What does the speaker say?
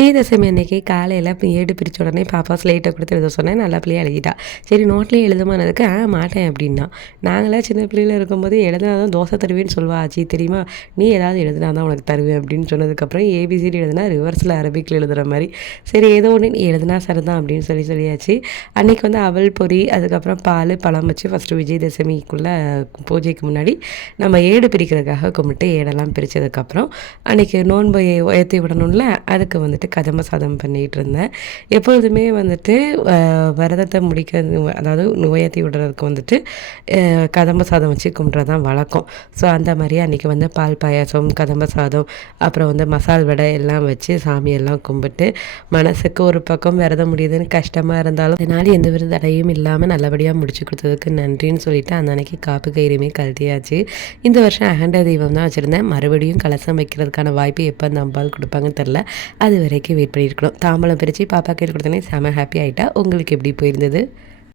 விஜயதசமி அன்னைக்கு காலையில் ஏடு பிரித்த உடனே பாப்பா ஸ்லேட்டை கொடுத்து எழுத சொன்னேன். நல்லா பிள்ளைய எழுதிட்டா. சரி நோட்லேயே எழுதுமானதுக்கு மாட்டேன் அப்படின்னா. நாங்களாம் சின்ன பிள்ளையில் இருக்கும்போது எழுதினா தான் தோசை தருவேன்னு சொல்லுவா. ஆச்சி தெரியுமா, நீ ஏதாவது எழுதினா தான் உனக்கு தருவேன் அப்படின்னு சொன்னதுக்கப்புறம் ஏபிசிடி எழுதுனா ரிவர்ஸில் அரபிக்கில் எழுதுகிற மாதிரி. சரி ஏதோ ஒன்று நீ எழுதுனா சரிதான் அப்படின்னு சொல்லியாச்சு. அன்றைக்கி வந்து அவல் பொரி, அதுக்கப்புறம் பால் பழம் வச்சு ஃபஸ்ட்டு விஜயதசமிக்குள்ளே பூஜைக்கு முன்னாடி நம்ம ஏடு பிரிக்கிறதுக்காக கும்பிட்டு ஏடெல்லாம் பிரித்ததுக்கப்புறம் அன்றைக்கி நோன்பை ஏற்றி விடணும்ல, அதுக்கு வந்துட்டு கதம்ப சாதம் பண்ணிகிட்டு இருந்தேன். எப்பொழுதுமே வந்துட்டு விரதத்தை முடிக்கிறது, அதாவது நோயேற்றி விடுறதுக்கு வந்துட்டு கதம்ப சாதம் வச்சு கும்பிட்றது தான் வழக்கம். ஸோ அந்த மாதிரி அன்றைக்கி வந்து பால் பாயாசம், கதம்ப சாதம், அப்புறம் வந்து மசால் வடை எல்லாம் வச்சு சாமியெல்லாம் கும்பிட்டு மனசுக்கு ஒரு பக்கம் விரதம் முடியுதுன்னு கஷ்டமாக இருந்தாலும் அதனால் எந்த வித தடையும் இல்லாமல் நல்லபடியாக முடிச்சு கொடுத்ததுக்கு நன்றின்னு சொல்லிவிட்டு அந்த அன்னைக்கு காப்பு கயிறுமே கழட்டியாச்சு. இந்த வருஷம் அகண்ட தெய்வம் தான் வச்சுருந்தேன். மறுபடியும் கலசம் வைக்கிறதுக்கான வாய்ப்பு எப்போ அந்த அம்பாள் கொடுப்பாங்கன்னு தெரில. அது வரைக்கும் வெயிட் பண்ணியிருக்கணும். தாம்பலம் பிரித்து பாப்பா கையில் கொடுத்தோன்னே செம ஹாப்பி ஆகிட்டா. உங்களுக்கு எப்படி போயிருந்தது?